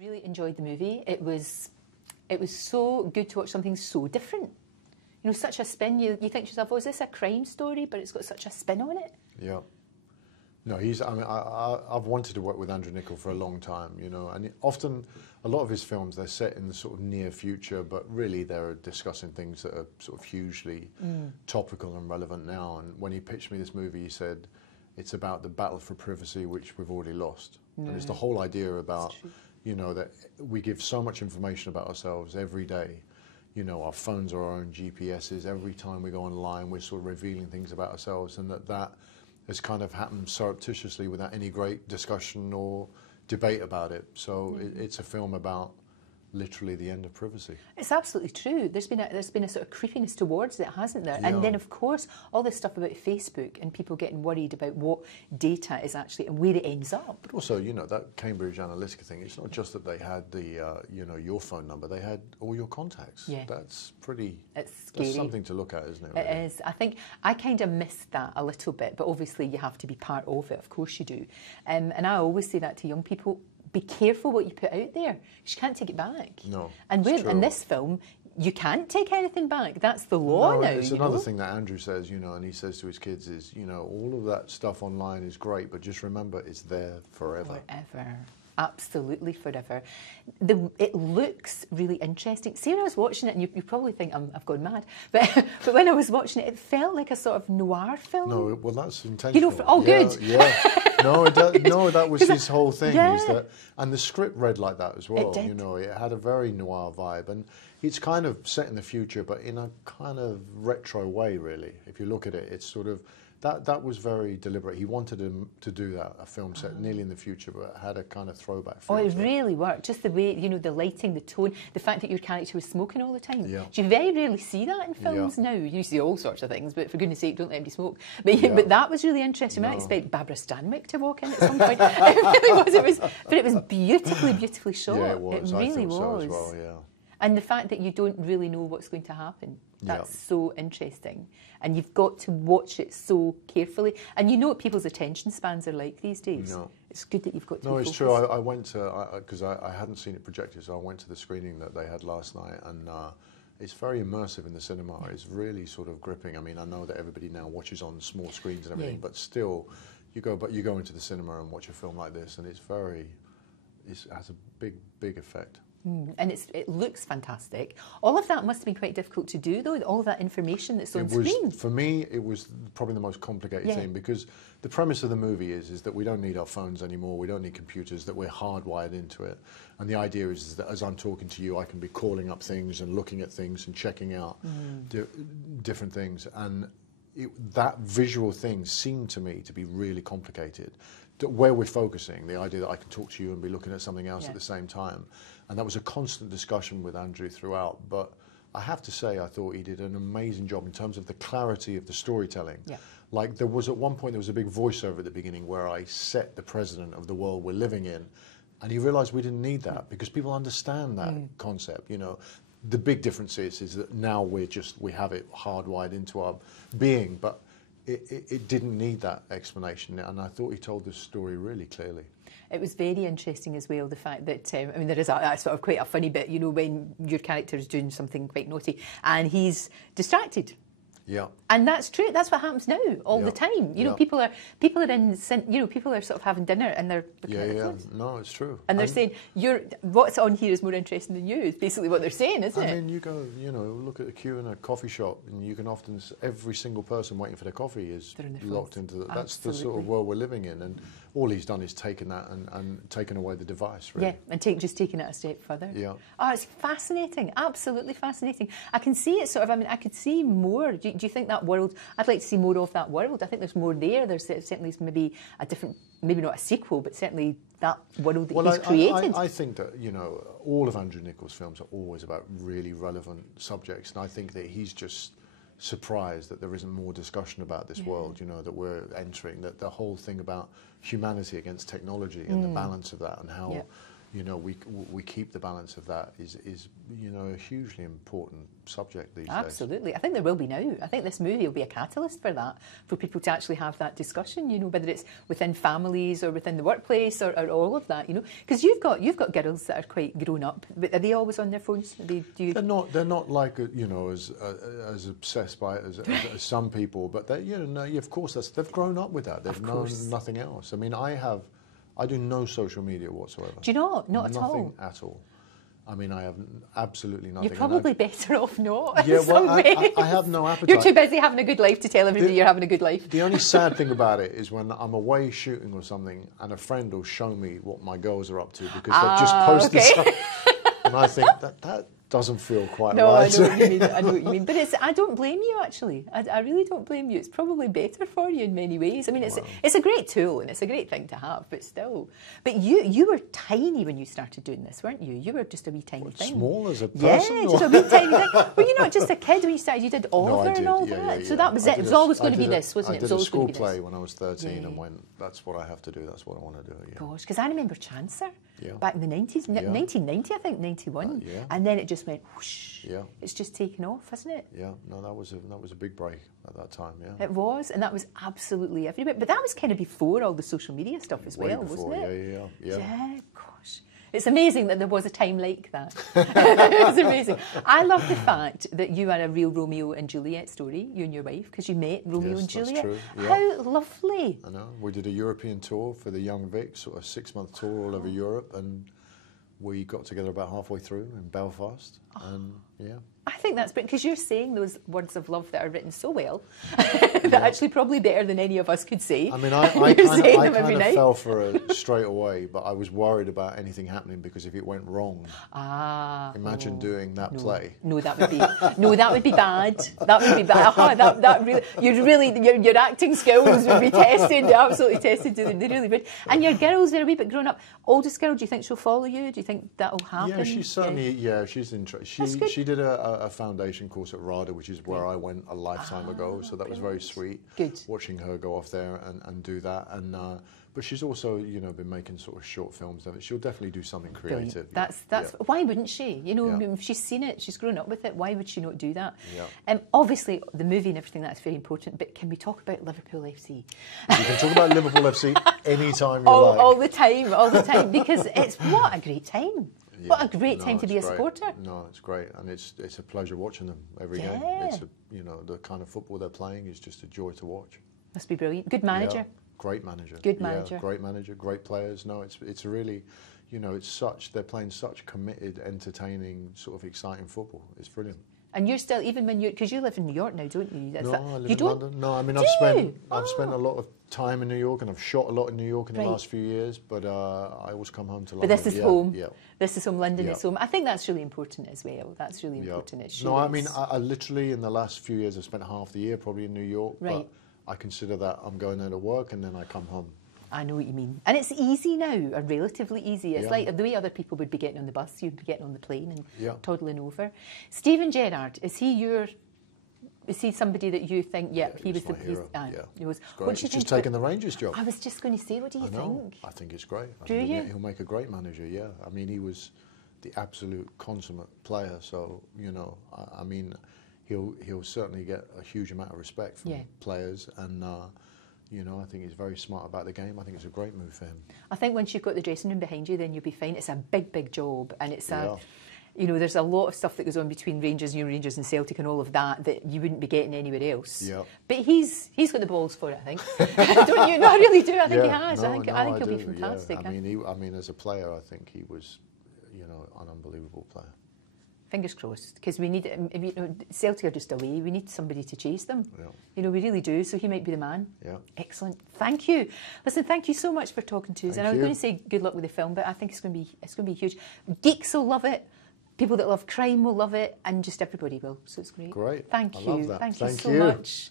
Really enjoyed the movie. It was so good to watch something so different. You know, such a spin. You think to yourself, oh, is this a crime story? But it's got such a spin on it. Yeah. No, I've wanted to work with Andrew Niccol for a long time, you know, and often a lot of his films, they're set in the sort of near future, but really they're discussing things that are sort of hugely topical and relevant now. And when he pitched me this movie, he said, it's about the battle for privacy, which we've already lost. And it's the whole idea about, you know, that we give so much information about ourselves every day. You know, our phones are our own GPSs. Every time we go online, we're sort of revealing things about ourselves, and that has kind of happened surreptitiously without any great discussion or debate about it. So it's a film about literally the end of privacy. It's absolutely true. There's been a sort of creepiness towards it, hasn't there? Yeah. And then, of course, all this stuff about Facebook and people getting worried about what data is actually and where it ends up. But also, you know, that Cambridge Analytica thing, it's not just that they had the, you know, your phone number, they had all your contacts. Yeah. That's pretty... It's scary. That's something to look at, isn't it? Really? It is. I think I kind of missed that a little bit, but obviously you have to be part of it, of course you do. And I always say that to young people, be careful what you put out there. You can't take it back. No, and in this film, you can't take anything back. That's the law now. It's another thing that Andrew says, you know, and he says to his kids is, you know, all of that stuff online is great, but just remember it's there forever. Forever. Absolutely forever. It looks really interesting. See, when I was watching it, and you probably think I've gone mad, but when I was watching it, it felt like a sort of noir film. No, well, that's intentional. You know, good. Yeah. No, that was his whole thing. Is that, and the script read like that as well. It did. You know, it had a very noir vibe, and it's kind of set in the future, but in a kind of retro way, really. If you look at it, it's sort of that was very deliberate. He wanted him to do that, a film set nearly in the future, but had a kind of throwback feel. Oh, it really worked. Just the way, you know, the lighting, the tone, the fact that your character was smoking all the time. Yeah. You very rarely see that in films now. You see all sorts of things, but for goodness sake, don't let anybody smoke. But that was really interesting. I expect Barbara Stanwyck to walk in at some point. It really was. But it was beautifully shot. Yeah, it was. It really was. So as well, yeah. And the fact that you don't really know what's going to happen, that's so interesting. And you've got to watch it so carefully. And you know what people's attention spans are like these days. No. It's good that you've got to No, be it's focused. true. I went to, because I hadn't seen it projected, so I went to the screening that they had last night, and it's very immersive in the cinema. It's really sort of gripping. I mean, I know that everybody now watches on small screens and everything, but still, you go into the cinema and watch a film like this, and it has a big effect. And it looks fantastic. All of that must have been quite difficult to do, though, all of that information that's on screen. For me, it was probably the most complicated thing, because the premise of the movie is that we don't need our phones anymore, we don't need computers, that we're hardwired into it. And the idea is that as I'm talking to you, I can be calling up things and looking at things and checking out different things. And that visual thing seemed to me to be really complicated. Where we're focusing, the idea that I can talk to you and be looking at something else at the same time. And that was a constant discussion with Andrew throughout. But I have to say, I thought he did an amazing job in terms of the clarity of the storytelling. Yeah. Like, there was at one point, there was a big voiceover at the beginning where I set the president of the world we're living in. And he realised we didn't need that because people understand that concept, you know. The big difference is that now we have it hardwired into our being, but it didn't need that explanation, and I thought he told this story really clearly. It was very interesting as well, the fact that, I mean, there is a sort of quite a funny bit, you know, when your character is doing something quite naughty and he's distracted. Yeah. And that's true. That's what happens now all the time. You know, people are sort of having dinner and they're looking at their phones. No, it's true. And they're saying, what's on here is more interesting than you, is basically what they're saying, isn't it? I mean, you go, you know, look at the queue in a coffee shop and you can often, every single person waiting for their coffee is locked into that. That's the sort of world we're living in. And all he's done is taken that and taken away the device, really. Yeah, and just taking it a step further. Yeah. Oh, it's fascinating, absolutely fascinating. I can see it sort of, I mean, I could see more. Do you think that world, I'd like to see more of that world. I think there's more there. There's certainly maybe a different, maybe not a sequel, but certainly that world that he's created. I think that, you know, all of Andrew Niccol's films are always about really relevant subjects, and I think that he's just surprised that there isn't more discussion about this world, you know, that we're entering, that the whole thing about humanity against technology and the balance of that, and how, you know, we keep the balance of that is you know, a hugely important subject these days. Absolutely. I think there will be now. I think this movie will be a catalyst for that, for people to actually have that discussion, you know, whether it's within families or within the workplace or all of that, you know. Because you've got girls that are quite grown up, but are they always on their phones? They're not like, you know, as obsessed by it as some people, but they, you know, of course they've grown up with that. They've known nothing else. I mean, I do no social media whatsoever. Do you not? Not at all? Nothing at all. I mean, I have absolutely nothing. You're probably better off not. Yeah, well, I have no appetite. You're too busy having a good life to tell everybody you're having a good life. The only sad thing about it is when I'm away shooting or something and a friend will show me what my girls are up to because they've just posted something. And I think that doesn't feel quite right. No, I know what you mean. I know what you mean. But I don't blame you, actually. I really don't blame you. It's probably better for you in many ways. I mean, it's a great tool and it's a great thing to have, but still. But you were tiny when you started doing this, weren't you? You were just a wee tiny thing. Small as a person? Yeah, just a wee tiny thing. Well, you're not just a kid when you started. You did Oliver and all that. So that was it. It was always going to be this, wasn't it? I did a school play when I was 13 and went, that's what I have to do. That's what I want to do. Yeah. Gosh, because I remember Chancer back in the 90s, 1990, I think, 91. And then it just went whoosh. Yeah. It's just taken off, hasn't it? Yeah, no, that was a big break at that time, yeah. It was, and that was absolutely everywhere. But that was kind of before all the social media stuff as well, wasn't it? Yeah. Yeah, gosh. It's amazing that there was a time like that. It's amazing. I love the fact that you are a real Romeo and Juliet story, you and your wife, because you met Romeo and Juliet. That's true. Yeah. How lovely. I know. We did a European tour for the Young Vic, sort of 6-month tour all over Europe, and we got together about halfway through in Belfast, and yeah. I think that's because you're saying those words of love that are written so well that actually probably better than any of us could say. I mean, I kind of fell for it straight away, but I was worried about anything happening because if it went wrong, imagine doing that play. No, that would be bad. That would be bad. That really, your acting skills would be tested, absolutely tested. They really would. And your girls, they're a wee bit grown up. Oldest girl, do you think she'll follow you? Do you think that'll happen? Yeah, she's certainly. Yeah, she's interested. She did a foundation course at RADA, which is where I went a lifetime ago. So that was very sweet. Good. Watching her go off there and do that, and but she's also, you know, been making sort of short films. She'll definitely do something creative. That's why wouldn't she? You know, if she's seen it, she's grown up with it. Why would she not do that? Yeah. Obviously, the movie and everything, that's very important. But can we talk about Liverpool FC? You can talk about Liverpool FC anytime you like. All the time, because it's what a great time. Yeah. What a great time to be a supporter. No, it's great, and it's a pleasure watching them every game. It's you know, the kind of football they're playing is just a joy to watch. Must be brilliant. Good manager. Yeah, great manager. Good manager. Yeah, great manager. Great players. No, it's really, you know, they're playing such committed, entertaining, sort of exciting football. It's brilliant. And you're still, even when because you live in New York now, don't you? No, I live in London. No, I mean, I've spent a lot of time in New York, and I've shot a lot in New York in the last few years, but I always come home to London. But this is home. Yeah. This is home. London is home. I think that's really important as well. That's really important. It shows. No, I mean, I literally, in the last few years, I've spent half the year probably in New York, but I consider that I'm going there to work, and then I come home. I know what you mean. And it's easy now, or relatively easy. It's like the way other people would be getting on the bus, you'd be getting on the plane and toddling over. Stephen Gerrard, is he somebody that you think, he was my hero. He was. He's just taken the Rangers job. I was just going to say, what do you think? I think it's great. Do you? He'll make a great manager, yeah. I mean, he was the absolute consummate player, so, you know, I mean, he'll certainly get a huge amount of respect from players, and you know, I think he's very smart about the game. I think it's a great move for him. I think once you've got the dressing room behind you, then you'll be fine. It's a big, big job, and it's you know, there's a lot of stuff that goes on between Rangers, New Rangers and Celtic and all of that you wouldn't be getting anywhere else. Yeah. But he's got the balls for it, I think. Don't you? No, I really do. I think he has. I think he'll be fantastic. Yeah. I mean, as a player, I think he was, you know, an unbelievable player. Fingers crossed, because we need, you know, Celtic are just away. We need somebody to chase them. Yeah. You know, we really do. So he might be the man. Yeah. Excellent. Thank you. Listen, thank you so much for talking to us. And I was going to say good luck with the film, but I think it's going to be huge. Geeks will love it. People that love crime will love it, and just everybody will. So it's great. Great. Thank you. I love that. Thank you so much.